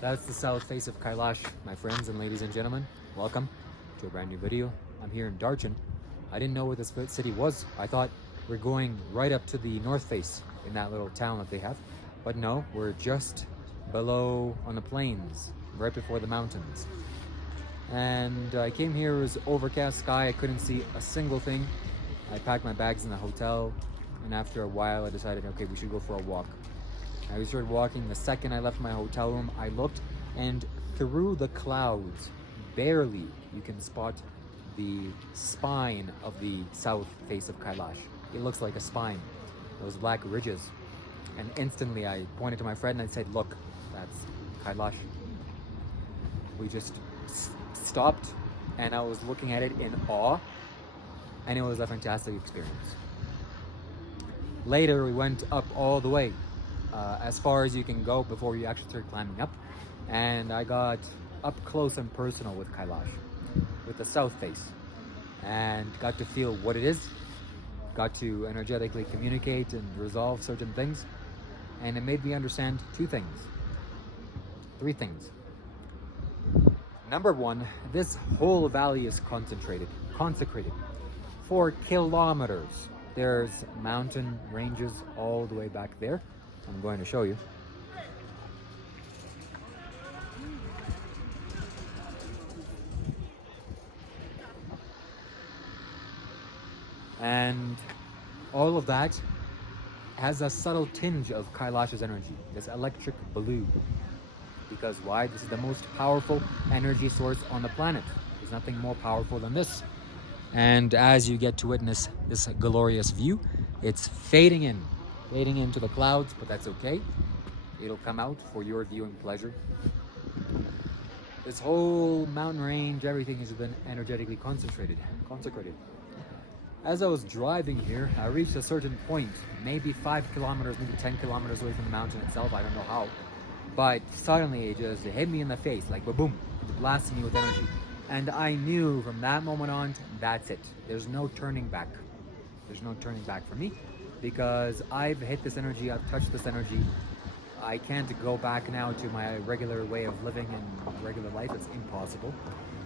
That's the south face of Kailash, my friends and ladies and gentlemen. Welcome to a brand new video. I'm here in Darchin. I didn't know where this city was. I thought we're going right up to the north face in that little town that they have. But no, we're just below on the plains, right before the mountains. And I came here, it was overcast sky. I couldn't see a single thing. I packed my bags in the hotel, and after a while I decided, okay, we should go for a walk. I started walking. The second I left my hotel room, I looked, and through the clouds, barely, you can spot the spine of the south face of Kailash. It looks like a spine, those black ridges. And instantly I pointed to my friend and I said, look, that's Kailash. We just stopped and I was looking at it in awe, and it was a fantastic experience. Later we went up all the way, as far as you can go before you actually start climbing up, and I got up close and personal with Kailash, with the south face, and got to feel what it is, got to energetically communicate and resolve certain things, and it made me understand three things. Number one, this whole valley is consecrated for kilometers. There's mountain ranges all the way back there. I'm going to show you. And all of that has a subtle tinge of Kailash's energy, this electric blue. Because why? This is the most powerful energy source on the planet. There's nothing more powerful than this. And as you get to witness this glorious view, it's fading into the clouds, but that's okay. It'll come out for your viewing pleasure. This whole mountain range, everything has been energetically consecrated. As I was driving here, I reached a certain point, maybe 5 kilometers, maybe 10 kilometers away from the mountain itself, I don't know how. But suddenly it just hit me in the face, like boom, it blasted me with energy. And I knew from that moment on, that's it. There's no turning back. There's no turning back for me, because I've hit this energy, I've touched this energy. I can't go back now to my regular way of living and regular life. It's impossible.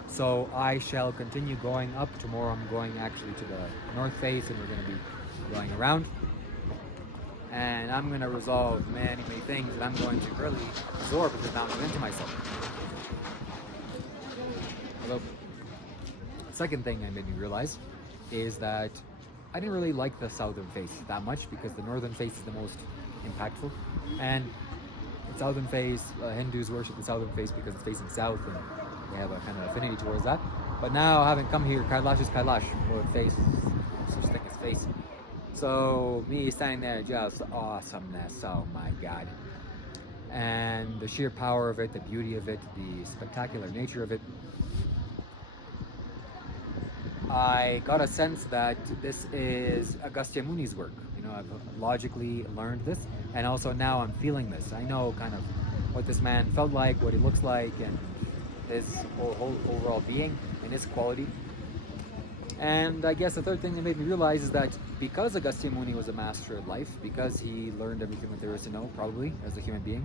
So I shall continue going up. Tomorrow I'm going actually to the north face, and we're going to be going around. And I'm going to resolve many things, and I'm going to really absorb this mountain into myself. Although, the second thing I made me realize is that I didn't really like the southern face that much, because the northern face is the most impactful. And the southern face, Hindus worship the southern face because it's facing south, and they have a kind of affinity towards that. But now, having come here, Kailash is Kailash, or face, such thing as face. So me standing there, just awesomeness, oh my god. And the sheer power of it, the beauty of it, the spectacular nature of it. I got a sense that this is Agastya Muni's work. You know, I've logically learned this, and also now I'm feeling this. I know kind of what this man felt like, what he looks like, and his whole overall being and his quality. And I guess the third thing that made me realize is that because Agastya Muni was a master of life, because he learned everything that there is to know, probably, as a human being,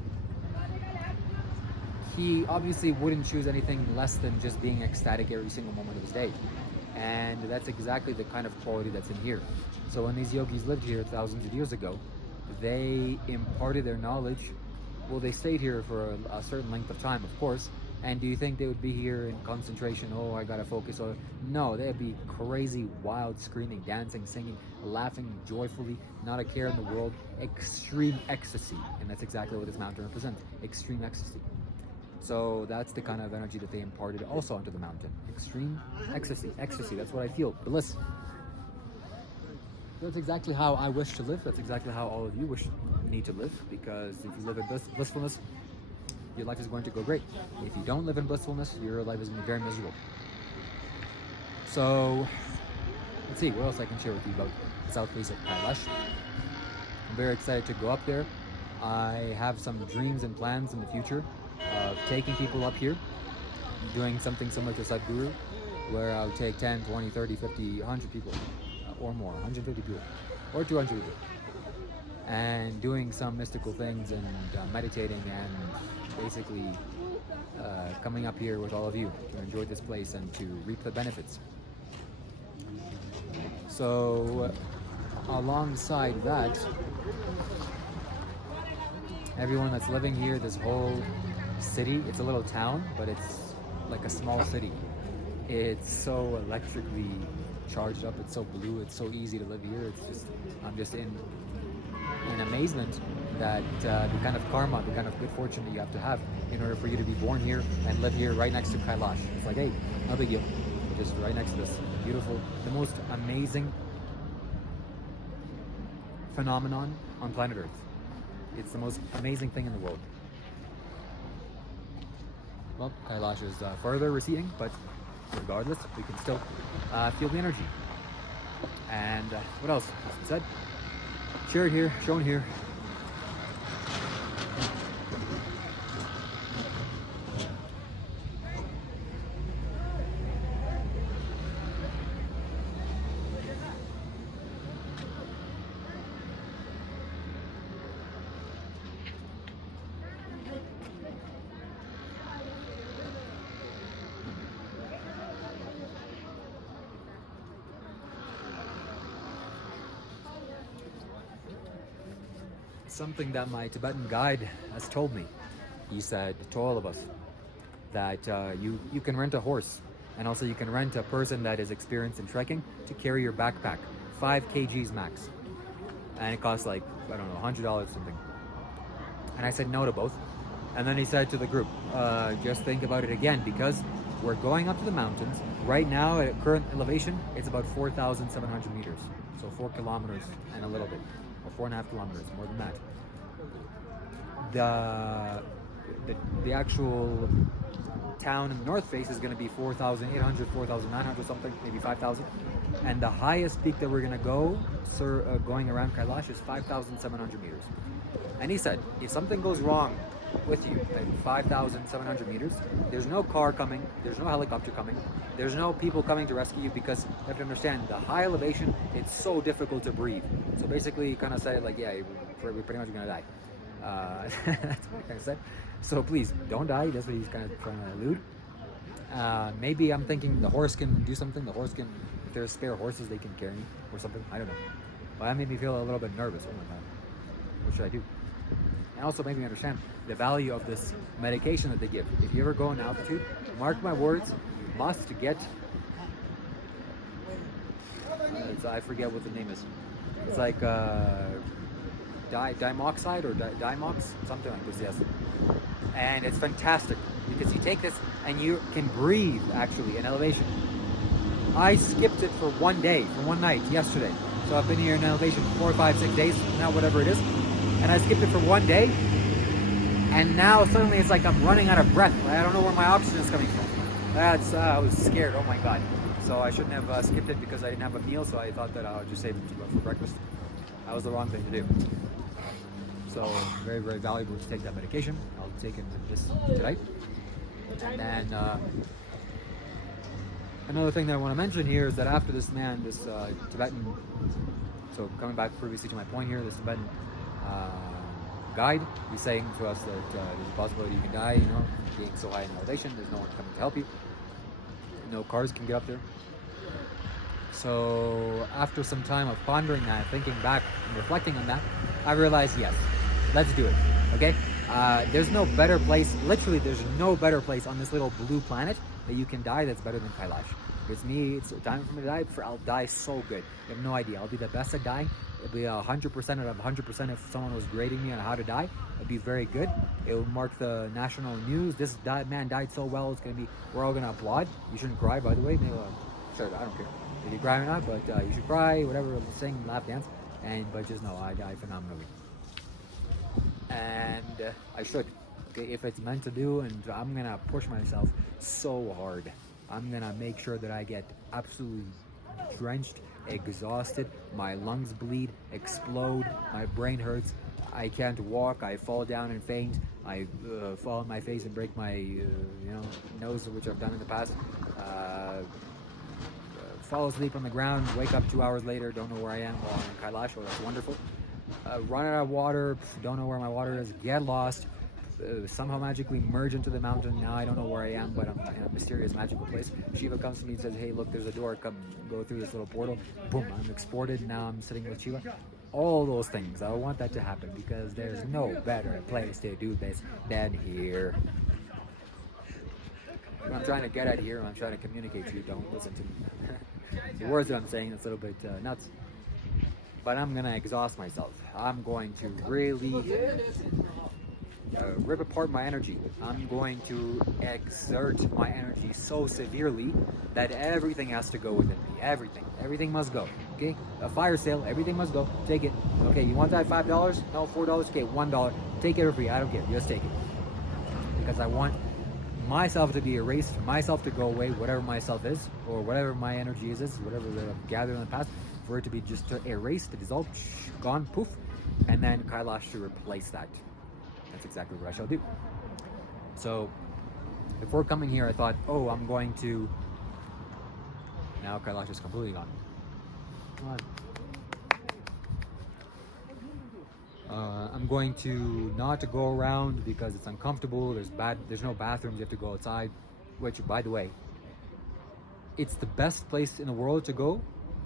he obviously wouldn't choose anything less than just being ecstatic every single moment of his day. And that's exactly the kind of quality that's in here. So when these yogis lived here thousands of years ago, they imparted their knowledge. Well, they stayed here for a certain length of time, of course. And do you think they would be here in concentration? Oh, I gotta focus. Or no, they'd be crazy, wild, screaming, dancing, singing, laughing joyfully, not a care in the world. Extreme ecstasy, and that's exactly what this mountain represents. Extreme ecstasy. So that's the kind of energy that they imparted also onto the mountain. Extreme ecstasy. That's what I feel. Bliss. That's exactly how I wish to live. That's exactly how all of you need to live. Because if you live in blissfulness, your life is going to go great. If you don't live in blissfulness, your life is going to be very miserable. So, let's see what else I can share with you about the south face of Kailash. I'm very excited to go up there. I have some dreams and plans in the future of taking people up here, doing something similar to Sadhguru, where I'll take 10, 20, 30, 50, 100 people, or more, 150 people, or 200 people, and doing some mystical things and meditating and basically coming up here with all of you to enjoy this place and to reap the benefits. So alongside that, everyone that's living here, this whole city, it's a little town, but it's like a small city. It's so electrically charged up, it's so blue, it's so easy to live here. I'm just in amazement that the kind of karma, the kind of good fortune that you have to have in order for you to be born here and live here right next to Kailash. It's like, hey, no big deal. Just right next to this beautiful, the most amazing phenomenon on planet Earth. It's the most amazing thing in the world. Well, Kailash is further receding, but regardless, we can still feel the energy. And what else has been said? Shared here, shown here. Something that my Tibetan guide has told me. He said to all of us that you can rent a horse, and also you can rent a person that is experienced in trekking to carry your backpack, 5 kgs max, and it costs like, I don't know, $100 or something. And I said no to both. And then he said to the group, just think about it again, because we're going up to the mountains. Right now, at current elevation, it's about 4,700 meters. So 4 kilometers and a little bit, or 4.5 kilometers, more than that. The actual town in the north face is going to be 4,800, 4,900 something, maybe 5,000. And the highest peak that we're going to go, going around Kailash, is 5,700 meters. And he said, if something goes wrong with you at 5,700 meters, there's no car coming, there's no helicopter coming, there's no people coming to rescue you, because you have to understand, the high elevation, it's so difficult to breathe. So basically, you kind of said, like, yeah, we're pretty much going to die. That's what I kind of said. So please, don't die. That's what he's kind of trying to allude. Maybe I'm thinking the horse can do something. The horse can, if there's spare horses, they can carry me or something. I don't know. But that made me feel a little bit nervous. Oh my God, what should I do? And also made me understand the value of this medication that they give. If you ever go in altitude, mark my words, you must get, I forget what the name is. It's like dimoxide or dimox, something like this, yes. And it's fantastic because you take this and you can breathe actually in elevation. I skipped it for one day, for one night, yesterday. So I've been here in elevation 4, 5, 6 days, now whatever it is. And I skipped it for one day. And now suddenly it's like I'm running out of breath. I don't know where my oxygen is coming from. I was scared, oh my God. So I shouldn't have skipped it because I didn't have a meal, so I thought that I would just save it for breakfast. That was the wrong thing to do. So very, very valuable to take that medication. I'll take it this tonight. And then another thing that I want to mention here is that after this man, this Tibetan, so coming back previously to my point here, this Tibetan guide, he's saying to us that there's a possibility you can die, you know, being so high in elevation, there's no one coming to help you. No cars can get up there. So after some time of pondering that, thinking back and reflecting on that, I realized, yes, let's do it, okay? There's no better place, literally there's no better place on this little blue planet that you can die that's better than Kailash. It's me, it's time for me to die, I'll die so good. You have no idea, I'll be the best at dying. It'll be 100% out of 100% if someone was grading me on how to die. It'd be very good. It will mark the national news. This man died so well, it's gonna be, we're all gonna applaud. You shouldn't cry, by the way. Maybe, sure, I don't care if you cry or not, but you should cry, whatever, sing, laugh, dance. But just know, I died phenomenally. And I should, okay, if it's meant to do, and I'm gonna push myself so hard. I'm gonna make sure that I get absolutely drenched, exhausted, my lungs bleed, explode, my brain hurts, I can't walk, I fall down and faint, I fall on my face and break my nose, which I've done in the past, fall asleep on the ground, wake up 2 hours later, don't know where I am, well, I'm in Kailash, well, that's wonderful. Run out of water, don't know where my water is, get lost, somehow magically merge into the mountain. Now I don't know where I am, but I'm in a mysterious magical place. Shiva comes to me and says, hey, look, there's a door, come go through this little portal. Boom, I'm exported. Now I'm sitting with Shiva. All those things, I want that to happen because there's no better place to do this than here. What I'm trying to get at here, I'm trying to communicate to you, don't listen to me. The words that I'm saying, it's a little bit nuts. But I'm gonna exhaust myself. I'm going to really rip apart my energy. I'm going to exert my energy so severely that everything has to go within me. Everything must go. Okay, a fire sale, everything must go. Take it. Okay, you want that $5? No, $4. Okay, $1. Take it for free. I don't care. Just take it because I want myself to be erased, myself to go away, whatever myself is, or whatever my energy is, whatever I've gathered in the past, for it to be just erased, dissolved, gone, poof, and then Kailash to replace that. That's exactly what I shall do. So, before coming here, I thought, oh, I'm going to... Now Kailash is completely gone. Come on. I'm going to not to go around because it's uncomfortable. There's no bathrooms. You have to go outside. Which, by the way, it's the best place in the world to go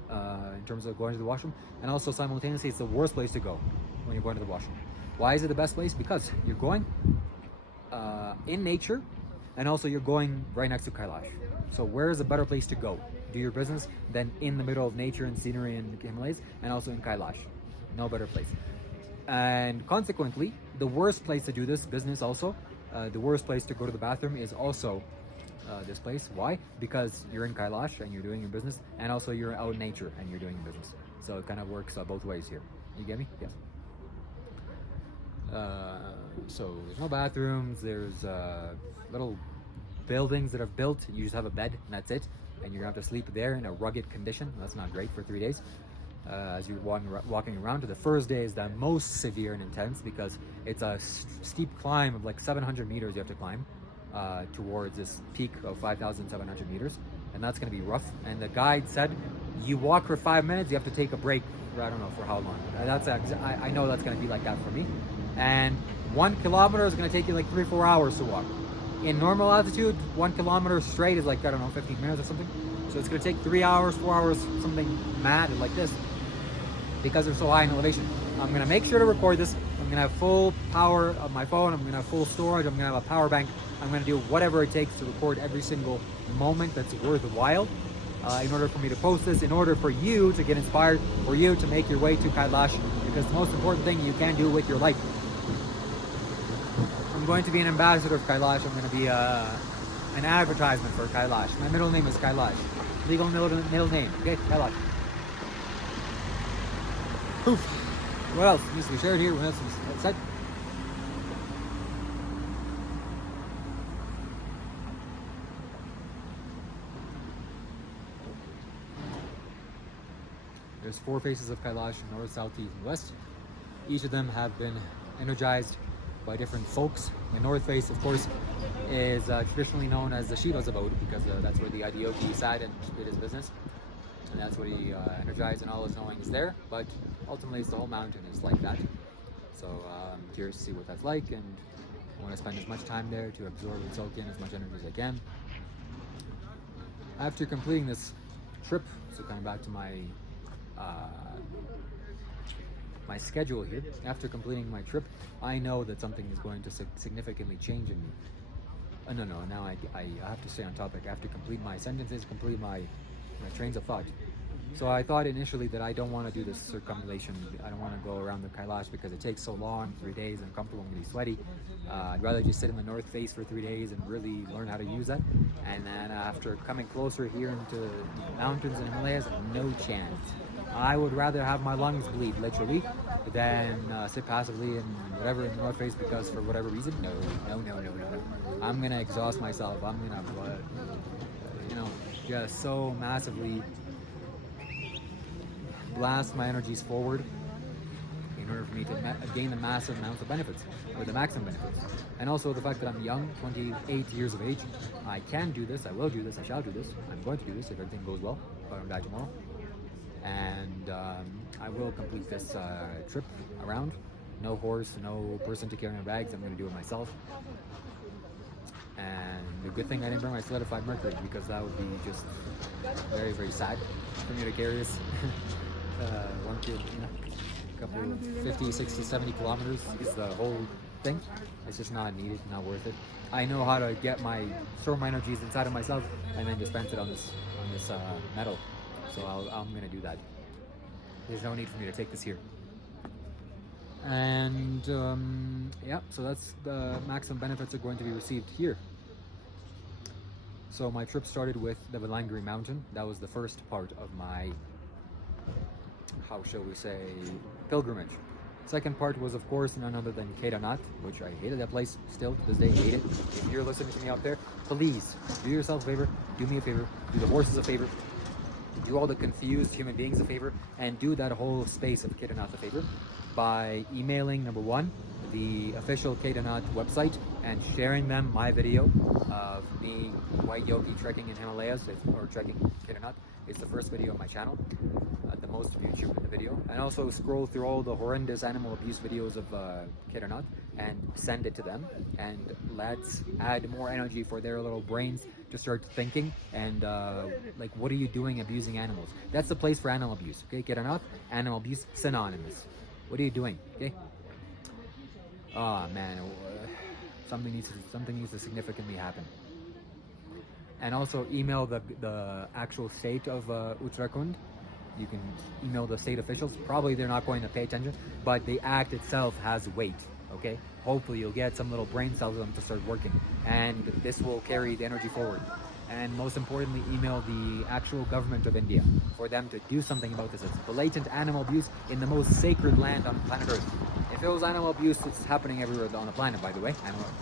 in terms of going to the washroom, and also simultaneously, it's the worst place to go when you're going to the washroom. Why is it the best place? Because you're going in nature, and also you're going right next to Kailash. So where is a better place to go? Do your business than in the middle of nature and scenery in the Himalayas, and also in Kailash. No better place. And consequently, the worst place to do this business also, the worst place to go to the bathroom is also this place. Why? Because you're in Kailash and you're doing your business, and also you're out in nature and you're doing your business. So it kind of works both ways here. You get me? Yes. So there's no bathrooms, there's little buildings that are built. You just have a bed and that's it. And you're gonna have to sleep there in a rugged condition. That's not great for 3 days. As you're walking around. The first day is the most severe and intense because it's a steep climb of like 700 meters you have to climb towards this peak of 5,700 meters, and that's going to be rough. And the guide said you walk for 5 minutes, you have to take a break for I don't know for how long. I know that's going to be like that for me. And 1 kilometer is going to take you like 3-4 hours to walk. In normal altitude, 1 kilometer straight is like, I don't know, 15 minutes or something. So it's going to take 3 hours, 4 hours, something mad like this, because they're so high in elevation. I'm going to make sure to record this. I'm going to have full power of my phone. I'm going to have full storage. I'm going to have a power bank. I'm going to do whatever it takes to record every single moment that's worthwhile in order for me to post this, in order for you to get inspired, for you to make your way to Kailash, because the most important thing you can do with your life. I'm going to be an ambassador of Kailash. I'm going to be an advertisement for Kailash. My middle name is Kailash. Legal middle name. Okay, Kailash. Poof. What else needs to be shared here? What else needs to be said? There's 4 faces of Kailash: north, south, east, and west. Each of them have been energized by different folks. The north face, of course, is traditionally known as the Shiva's abode, because that's where the Adiyogi sat and did his business, and that's what he energized, and all his knowing is there. But ultimately, it's the whole mountain is like that. So I'm curious to see what that's like, and I want to spend as much time there to absorb and soak in as much energy as I can. After completing this trip, so coming back to my my schedule here, after completing my trip, I know that something is going to significantly change in me. No, now I have to stay on topic. I have to complete my sentences, complete my trains of thought. So I thought initially that I don't want to do this circumambulation. I don't want to go around the Kailash because it takes so long, 3 days, uncomfortable, I'm going to be sweaty. I'd rather just sit in the north face for 3 days and really learn how to use that. And then after coming closer here into the mountains and Himalayas, no chance. I would rather have my lungs bleed, literally, than sit passively in whatever in the north face, because for whatever reason, no. I'm going to exhaust myself. I'm going to, just so massively blast my energies forward in order for me to gain the massive amounts of benefits, or the maximum benefits. And also the fact that I'm young, 28 years of age, I can do this, I will do this, I shall do this, I'm going to do this if everything goes well, if I don't die tomorrow. And I will complete this trip around. No horse, no person to carry my bags. I'm going to do it myself. And the good thing I didn't bring my solidified mercury, because that would be just very, very sad for me to carry this. One kid, a couple 50, 60, 70 kilometers is the whole thing. It's just not needed, not worth it. I know how to get store my energies inside of myself and then dispense it on this metal. So I'm gonna do that. There's no need for me to take this here. And yeah, so that's the maximum benefits are going to be received here. So my trip started with the Valangri mountain. That was the first part of my, how shall we say, pilgrimage. Second part was, of course, none other than Kedarnath, which I hated that place still to this day. Hate it. If you're listening to me out there, please do yourself a favor, do me a favor, do the horses a favor, do all the confused human beings a favor, and do that whole space of Kedarnath a favor by emailing, number one, the official Kedarnath website and sharing them my video of me white yogi trekking in Himalayas or trekking Kedarnath. It's the first video on my channel, the most viewed video. And also scroll through all the horrendous animal abuse videos of Kedarnath and send it to them. And let's add more energy for their little brains to start thinking and like, what are you doing abusing animals? That's the place for animal abuse, okay? Kedarnath, animal abuse, synonymous. What are you doing, okay? Oh man, something needs to significantly happen. And also email the actual state of Uttarakhand. You can email the state officials. Probably they're not going to pay attention, but the act itself has weight, okay? Hopefully you'll get some little brain cells of them to start working, and this will carry the energy forward. And most importantly, email the actual government of India for them to do something about this. It's blatant animal abuse in the most sacred land on planet Earth. If it was animal abuse, it's happening everywhere on the planet, by the way.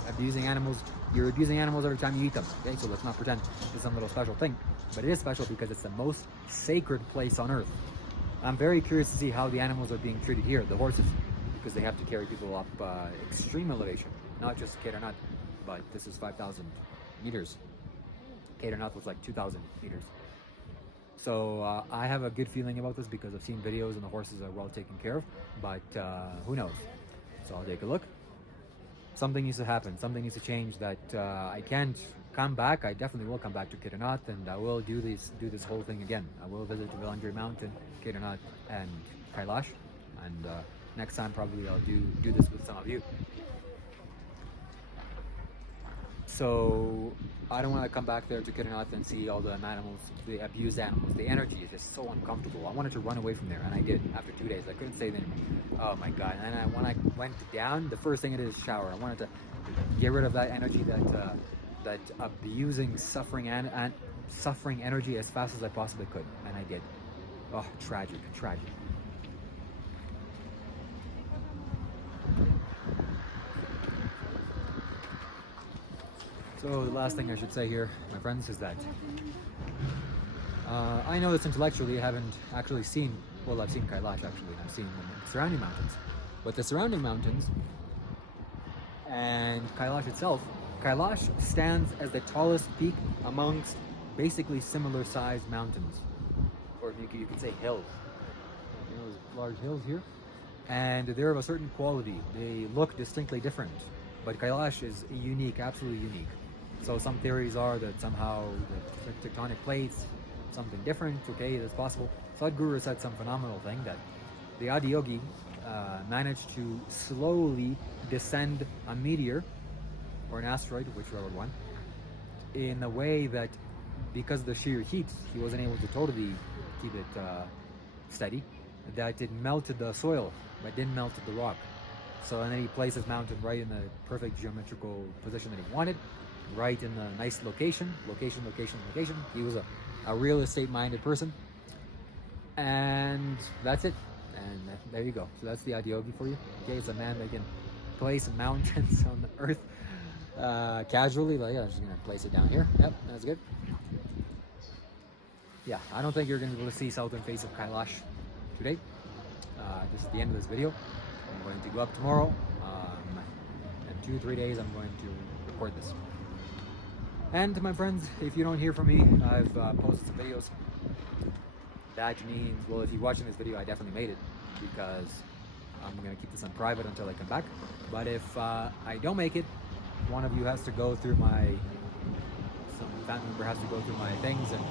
Abusing animals, you're abusing animals every time you eat them, okay? So let's not pretend it's some little special thing. But it is special because it's the most sacred place on Earth. I'm very curious to see how the animals are being treated here, the horses, because they have to carry people up extreme elevation, not just Kedarnath, but this is 5,000 meters. Kedarnath was like 2,000 meters. So I have a good feeling about this because I've seen videos and the horses are well taken care of, but who knows? So I'll take a look. Something needs to happen, something needs to change that I can't come back. I definitely will come back to Kedarnath and I will do this whole thing again. I will visit the Valangri mountain, Kedarnath and Kailash, and next time probably I'll do this with some of you. So I don't want to come back there to Kedarnath and see all the animals, the abused animals. The energy is just so uncomfortable. I wanted to run away from there, and I did after 2 days. I couldn't stay there anymore. Oh my God. And when I went down, the first thing I did is shower. I wanted to get rid of that energy, that abusing, suffering energy as fast as I possibly could, and I did. Oh, tragic. So the last thing I should say here, my friends, is that I know this intellectually. I haven't actually seen, well, I've seen Kailash actually, and I've seen the surrounding mountains. But the surrounding mountains and Kailash itself, Kailash stands as the tallest peak amongst basically similar sized mountains, or you could say hills. Those large hills here, and they're of a certain quality. They look distinctly different, but Kailash is unique, absolutely unique. So some theories are that somehow the tectonic plates, something different, okay, that's possible. Sadhguru said some phenomenal thing that the Adiyogi managed to slowly descend a meteor or an asteroid, whichever one, in a way that because of the sheer heat, he wasn't able to totally keep it steady, that it melted the soil, but didn't melt the rock. So and then he placed his mountain right in the perfect geometrical position that he wanted, right in the nice location. He was a real estate minded person, and that's it. And there you go. So that's the Adiyogi for you. Okay, it's a man that can place mountains on the earth casually. Like, yeah, I'm just gonna place it down here. Yep, that's good. Yeah, I don't think you're gonna be able to see southern face of Kailash today. This is the end of this video. I'm going to go up tomorrow. In 2-3 days, I'm going to record this. And my friends, if you don't hear from me, I've posted some videos. That means, well, if you're watching this video, I definitely made it, because I'm gonna keep this on private until I come back. But if I don't make it, one of you has to go through some family member has to go through my things. And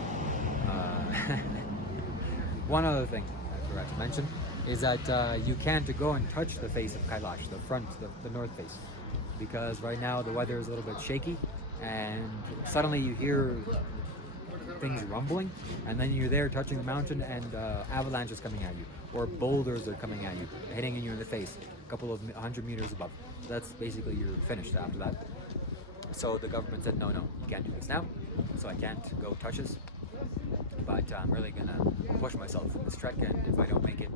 one other thing I forgot to mention is that you can't go and touch the face of Kailash, the front, the north face, because right now the weather is a little bit shaky, and suddenly you hear things rumbling, and then you're there touching the mountain, and avalanches coming at you, or boulders are coming at you, hitting you in the face, a couple of 100 meters above. That's basically you're finished after that. So the government said, no, you can't do this now, so I can't go touch this. But I'm really gonna push myself in this trek, and if I don't make it,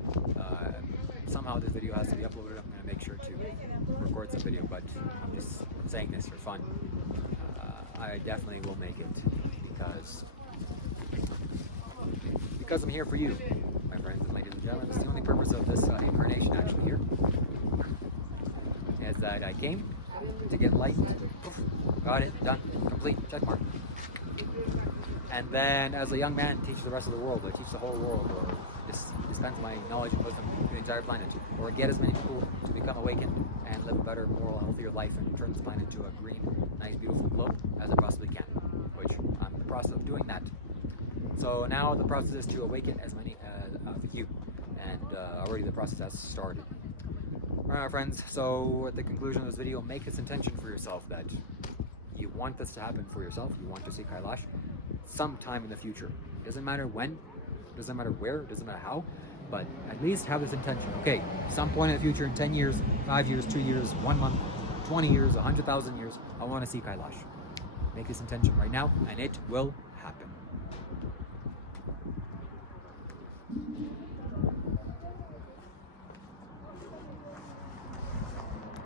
somehow this video has to be uploaded. I'm gonna make sure to record some video, but I'm just saying this for fun. I definitely will make it because I'm here for you, my friends and ladies and gentlemen. It's the only purpose of this incarnation actually here is that I came to get light. Got it, done, complete, check mark. And then as a young man, teach the rest of the world, or teach the whole world, or just dispense my knowledge and wisdom to the entire planet, or get as many people to become awakened and live a better, moral, healthier life, and turn this planet into a green, nice, beautiful globe as I possibly can, which I'm in the process of doing that. So now the process is to awaken as many of you, and already the process has started. Alright, friends, so at the conclusion of this video, make this intention for yourself that you want this to happen for yourself. You want to see Kailash sometime in the future. It doesn't matter when, it doesn't matter where, it doesn't matter how, but at least have this intention. Okay, some point in the future, in 10 years, 5 years, 2 years, 1 month, 20 years, 100,000 years, I want to see Kailash. Make this intention right now, and it will happen.